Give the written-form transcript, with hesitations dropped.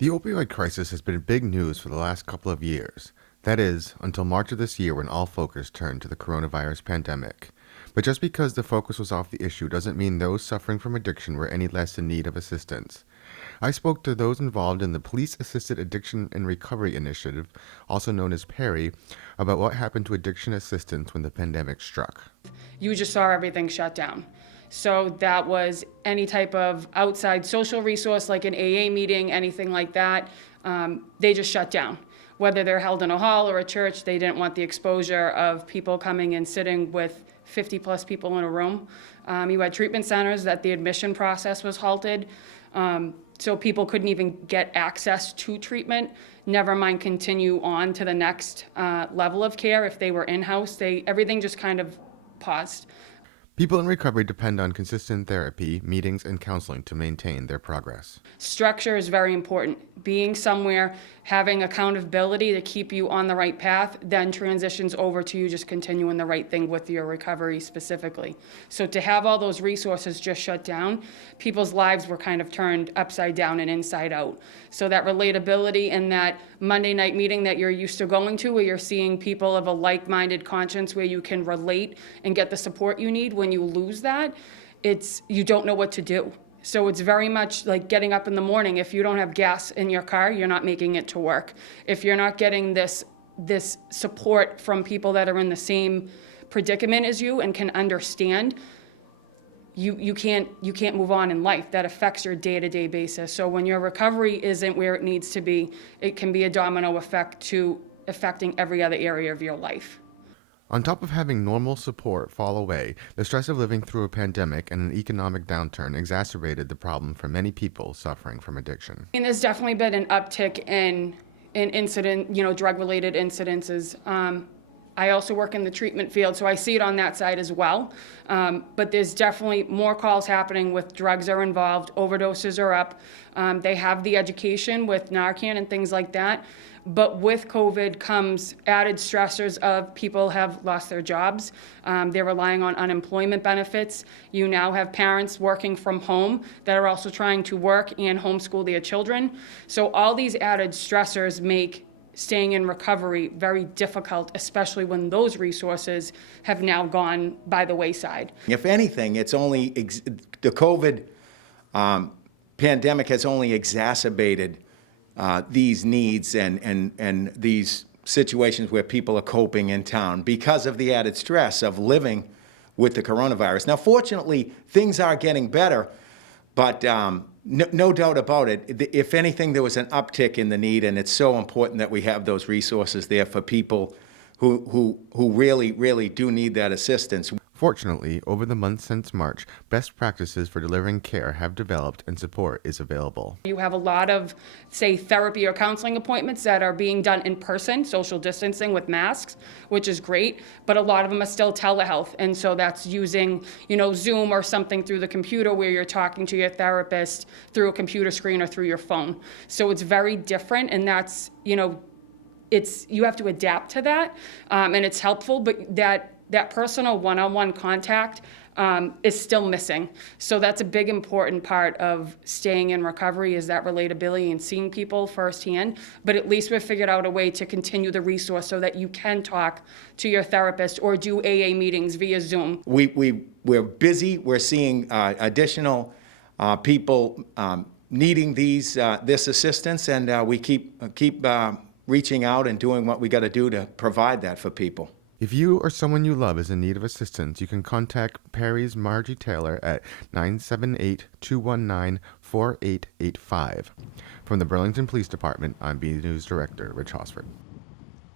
The opioid crisis has been big news for the last couple of years. That is, until March of this year when all focus turned to the coronavirus pandemic. But just because the focus was off the issue doesn't mean those suffering from addiction were any less in need of assistance. I spoke to those involved in the Police Assisted Addiction and Recovery Initiative, also known as PARI, about what happened to addiction assistance when the pandemic struck. You just saw everything shut down. So that was any type of outside social resource like an AA meeting, anything like that, they just shut down. Whether they're held in a hall or a church, they didn't want the exposure of people coming and sitting with 50 plus people in a room. You had treatment centers that the admission process was halted. So people couldn't even get access to treatment, never mind continue on to the next level of care. If they were in-house, everything just kind of paused. People in recovery depend on consistent therapy, meetings, and counseling to maintain their progress. Structure is very important. Being somewhere, having accountability to keep you on the right path, then transitions over to you just continuing the right thing with your recovery specifically. So to have all those resources just shut down, people's lives were kind of turned upside down and inside out. So that relatability and that Monday night meeting that you're used to going to, where you're seeing people of a like-minded conscience, where you can relate and get the support you need, when you lose that, you don't know what to do. So it's very much like getting up in the morning. If you don't have gas in your car, you're not making it to work. If you're not getting this support from people that are in the same predicament as you and can understand, you can't move on in life. That affects your day-to-day basis. So when your recovery isn't where it needs to be, it can be a domino effect to affecting every other area of your life. On top of having normal support fall away, the stress of living through a pandemic and an economic downturn exacerbated the problem for many people suffering from addiction. And there's definitely been an uptick in drug-related incidences. I also work in the treatment field, so I see it on that side as well. But there's definitely more calls happening with drugs are involved, overdoses are up. They have the education with Narcan and things like that. But with COVID comes added stressors of people have lost their jobs. They're relying on unemployment benefits. You now have parents working from home that are also trying to work and homeschool their children. So all these added stressors make staying in recovery very difficult, especially when those resources have now gone by the wayside. If anything, it's only the COVID pandemic has only exacerbated these needs and these situations where people are coping in town because of the added stress of living with the coronavirus. Now, fortunately, things are getting better, but no doubt about it, if anything, there was an uptick in the need, and it's so important that we have those resources there for people who really, really do need that assistance. Fortunately, over the months since March, best practices for delivering care have developed and support is available. You have a lot of, say, therapy or counseling appointments that are being done in person, social distancing with masks, which is great, but a lot of them are still telehealth. And so that's using, Zoom or something through the computer where you're talking to your therapist through a computer screen or through your phone. So it's very different, and that's, you have to adapt to that, and it's helpful, but that personal one-on-one contact is still missing. So that's a big important part of staying in recovery, is that relatability and seeing people firsthand. But at least we've figured out a way to continue the resource so that you can talk to your therapist or do AA meetings via Zoom. We're busy. We're seeing additional people needing this assistance, and we keep reaching out and doing what we got to do to provide that for people. If you or someone you love is in need of assistance, you can contact Perry's Margie Taylor at 978-219-4885. From the Burlington Police Department, I'm BNEWS Director Rich Hosford.